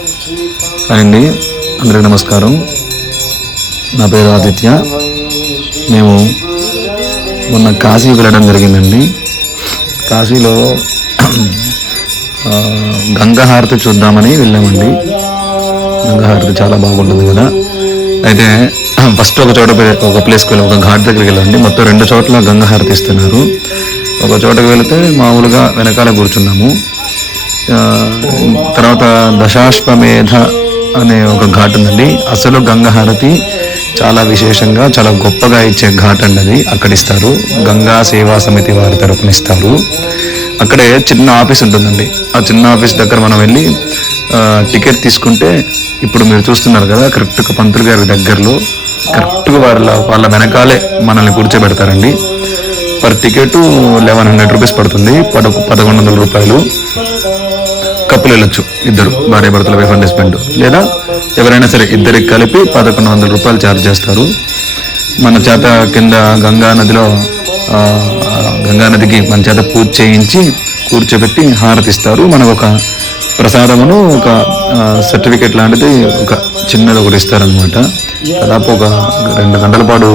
హాయ్ అండి, అందరికీ నమస్కారం. నా పేరు ఆదిత్య. మేము మొన్న కాశీ వెళ్ళడం జరిగిందండి. కాశీలో గంగా హారతి చూద్దామని వెళ్ళామండి. గంగా హారతి చాలా బాగుంటుంది కదా. అయితే ఫస్ట్ ఒక ప్లేస్కి వెళ్ళి ఒక ఘాట్ దగ్గరికి వెళ్ళండి. మొత్తం 2 చోట్ల గంగా హారతి ఇస్తున్నారు. ఒక చోటకి వెళితే మామూలుగా వెనకాల కూర్చున్నాము. తర్వాత దశాశ్వమేధ అనే ఒక ఘాట్ ఉందండి. అసలు గంగా హారతి చాలా విశేషంగా చాలా గొప్పగా ఇచ్చే ఘాట్ అండి. అది అక్కడ ఇస్తారు. గంగా సేవా సమితి వారి తరపున ఇస్తారు. అక్కడే చిన్న ఆఫీస్ ఉంటుందండి. ఆ చిన్న ఆఫీస్ దగ్గర మనం వెళ్ళి టికెట్ తీసుకుంటే, ఇప్పుడు మీరు చూస్తున్నారు కదా, కరెక్ట్గా పంతులు గారి దగ్గరలో కరెక్ట్గా వాళ్ళ వెనకాలే మనల్ని కూర్చోబెడతారండి. పర్ టికెట్ 1100 రూపీస్ పడుతుంది. 1100 రూపాయలు. కప్పులు వెళ్ళొచ్చు, ఇద్దరు భార్య భర్తల, వైఫ్ అండ్ హస్బెండ్, లేదా ఎవరైనా సరే ఇద్దరికి కలిపి 1100 రూపాయలు ఛార్జ్ చేస్తారు. మన చేత కింద గంగా నదికి మన చేత పూజ చేయించి కూర్చోబెట్టి హారతిస్తారు. మనకు ఒక ప్రసాదమును, ఒక సర్టిఫికెట్ లాంటిది, ఒక చిన్నది ఒకటి ఇస్తారనమాట. దాదాపు ఒక 2 గంటల పాటు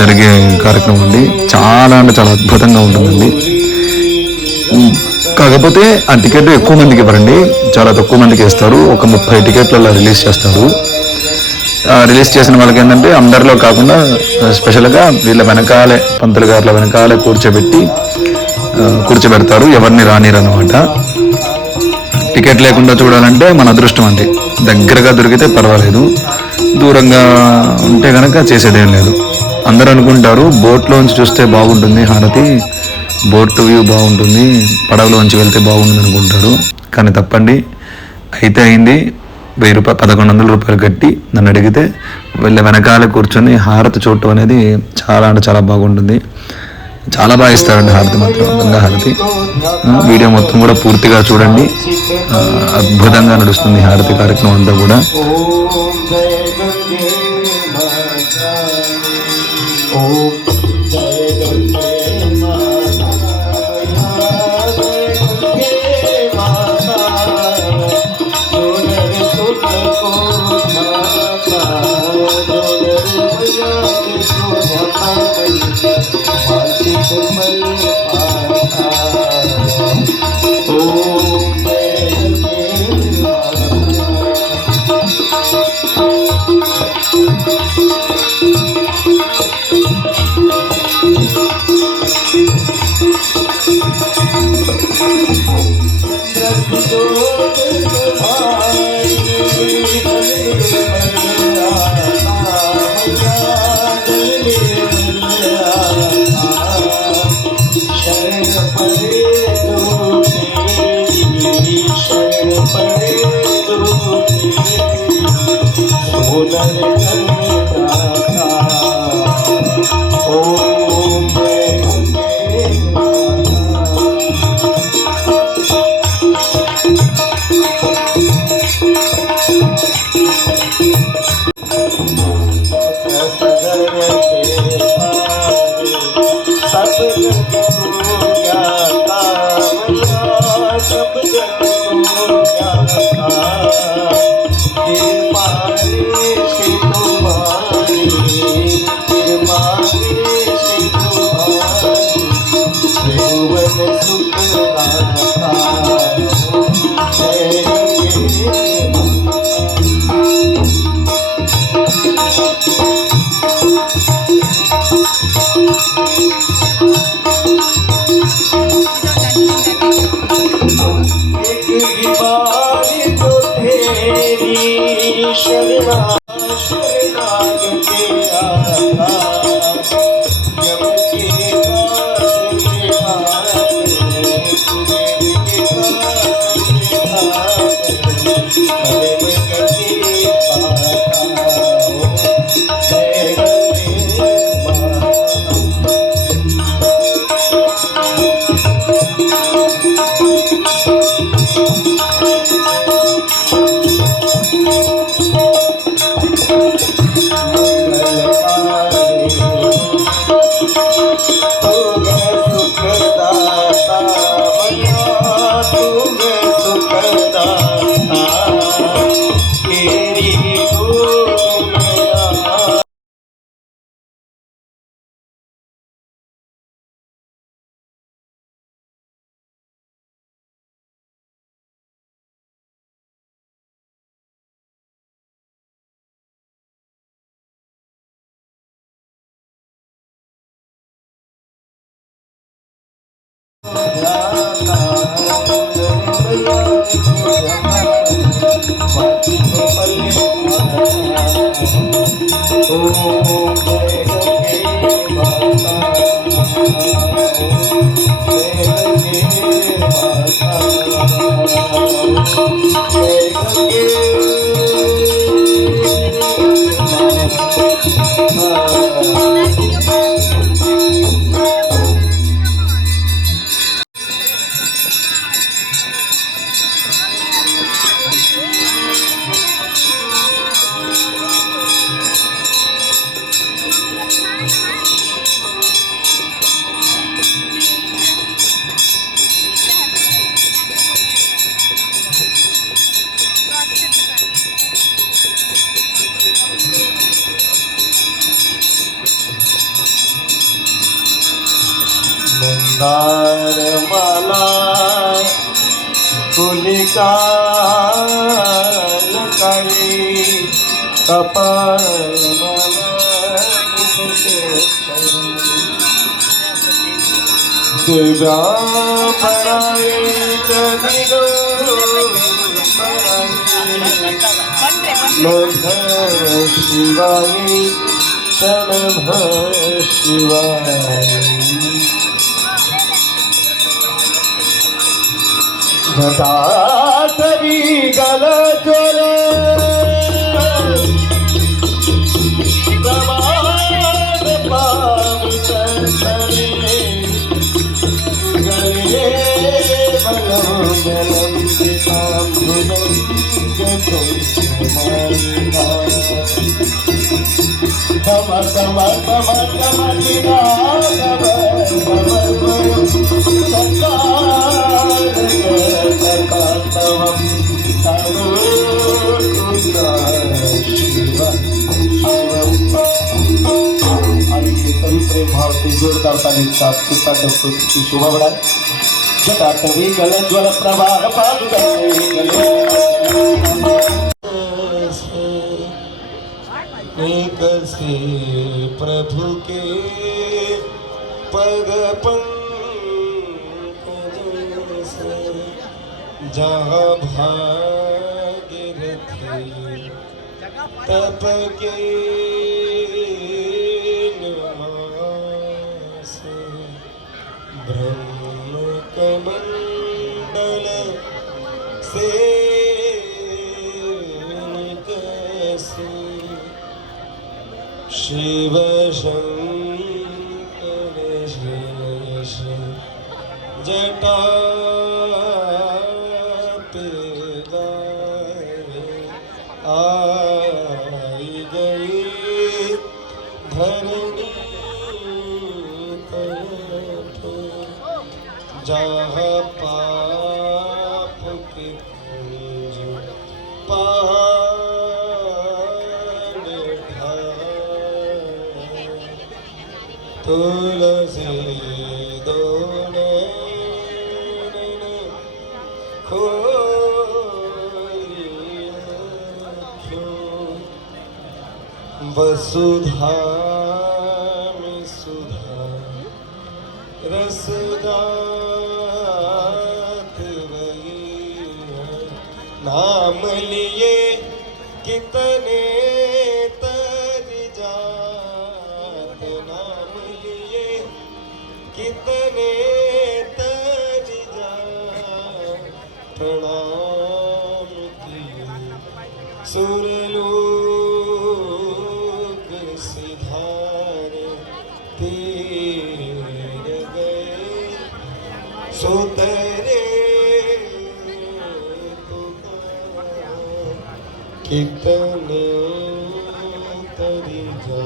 జరిగే కార్యక్రమం అండి. చాలా అంటే చాలా అద్భుతంగా ఉంటుందండి. కాకపోతే ఆ టికెట్ ఎక్కువ మందికి ఇవ్వరండి, చాలా తక్కువ మందికి ఇస్తారు. ఒక 30 టికెట్లలో రిలీజ్ చేస్తారు. రిలీజ్ చేసిన వాళ్ళకి ఏంటంటే అందరిలో కాకుండా స్పెషల్గా వీళ్ళ వెనకాలే, పంతులు గారుల వెనకాలే కూర్చోబెడతారు. ఎవరిని రానిరు అనమాట. టికెట్ లేకుండా చూడాలంటే మన అదృష్టం అండి. దగ్గరగా దొరికితే పర్వాలేదు, దూరంగా ఉంటే కనుక చేసేదేం లేదు. అందరూ అనుకుంటారు బోట్లోంచి చూస్తే బాగుంటుంది హారతి, బోట్ వ్యూ బాగుంటుంది, పడవలోంచి వెళ్తే బాగుంటుంది అనుకుంటారు. కానీ తప్పండి. అయితే అయింది. 1000 రూపాయలు, 1100 రూపాయలు కట్టి నన్ను అడిగితే వెళ్ళి వెనకాల కూర్చొని హారతి చూడటం అనేది చాలా అంటే చాలా బాగుంటుంది. చాలా బాగా ఇస్తారండి హారతి మాత్రం, గంగా హారతి. వీడియో మొత్తం కూడా పూర్తిగా చూడండి. అద్భుతంగా నడుస్తుంది హారతి కార్యక్రమం అంతా కూడా. मंदार माला कुलिकाल काळी कपाळ दिव्या पराये नमः शिवाय नमः शिवाय घटातरी गल ज्वल प्रमाद पावितरे गले बलम बलम दितांबुदं गतों मालिका तम तम तम तम दिना भाव से जोरदार ताली साथ चित्ता की शोभा बढ़ाए जटाटवी गल ज्वल प्रवाह पाद कैसे प्रभु के पग पंकज से जहाँ भागीरथी तप के ब्रह्म कमंडल से शिव शंकर शेष जटा आई गई धरणी जहाँ पाप के कुंज पहाड़ तुलसी दोनों वसुधा में सुधा रसदात वही है नाम लिए कितने तर जात नाम लिए कितने तर जात प्रणाम किए सुरलोक सिधारे तीर गए सोतरे कितने तरी जा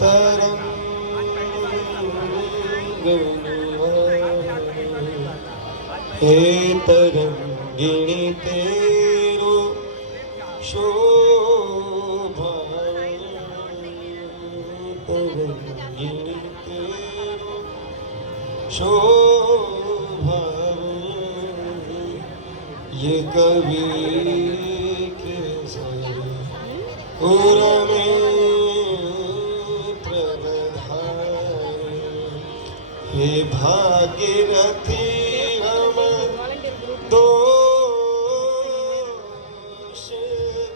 तरंग हे तरंगिणी तेरो शोभा तरंगिणी तेरो शोभा ये कवि के सुर में प्रबधारे हे भागीरथी हम दोष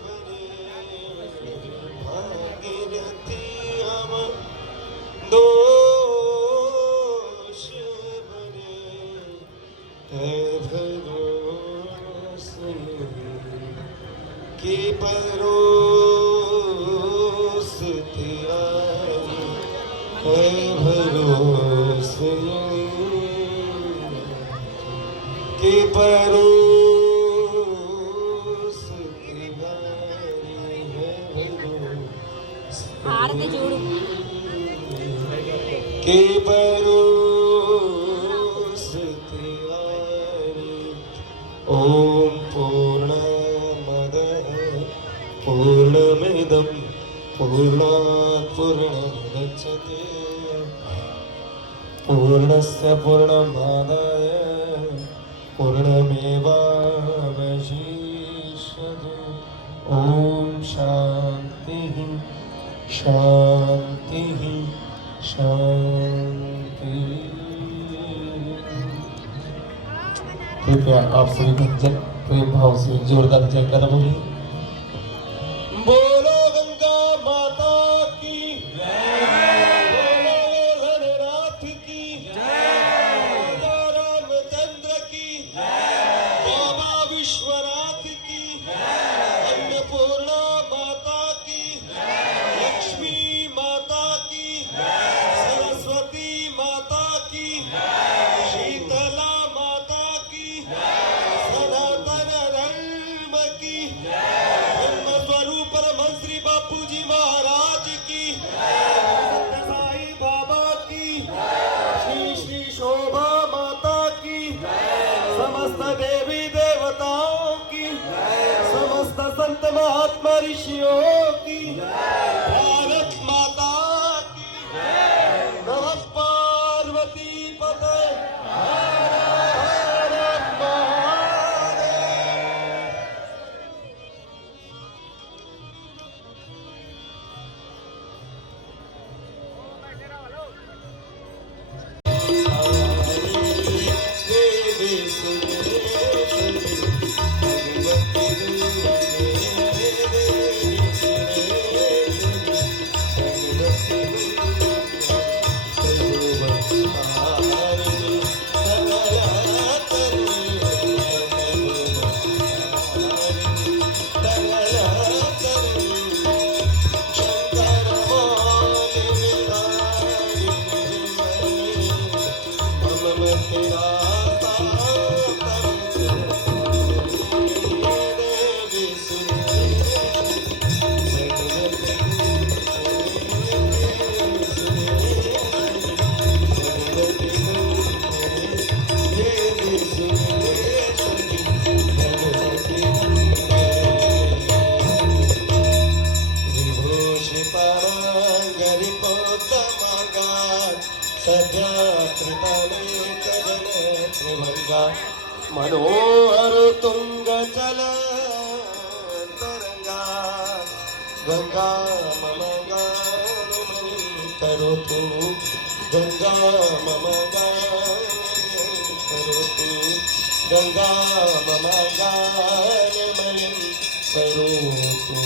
भरे, भागीरथी हम दोष भरे, है भरोसे के परोस त्यारी, है भरोसे के परोस त्यारी, है भरोसे ఆడది చూడు के परोस त्यारी। ओम पूर्णमदः पूर्णमिदं पूर्णात् पूर्णमुदच्यते पूर्णस्य पूर्णमादाय पूर्णमेवावशिष्यते। ओम शान्तिः शान्तिः शांति। कृपया आप सभी प्रेम भाव से जोरदार जयकारा बोलिए। बोलो गंगा माता की जय, बोलो धननाथ की जय, राजा रामचंद्र की जय, बाबा विश्वनाथ की जय, अन्नपूर्णा माता की जय, लक्ष्मी माता की जय, सरस्वती माता की जय, शीतला माता की जय, सनातन धर्म की ब्रह्म स्वरूप परमहंस श्री बापू जी महाराज की, सत्य साई बाबा की, श्री श्री शोभा माता की, समस्त देवी देवताओं की, समस्त संत महात्मा ऋषियों की, भारत माता की, नमः पार्वती पते, हर हर महादेव। देवी सुरेश्वरी, भगवती देवी मनोहर तुंग चल तरंगा, गंगा मम गानमणि करोतु, गंगा मम गानमणि करोतु, गंगा मम गानमणि करोतु।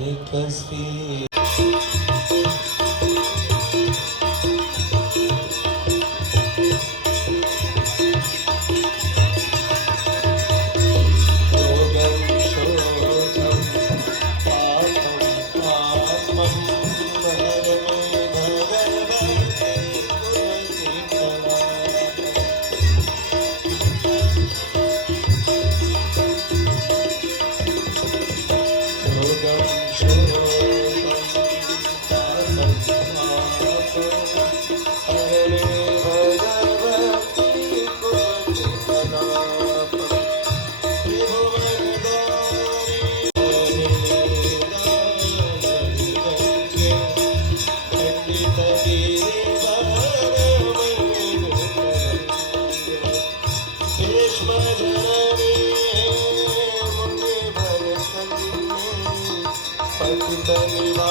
विकसी पतित निवास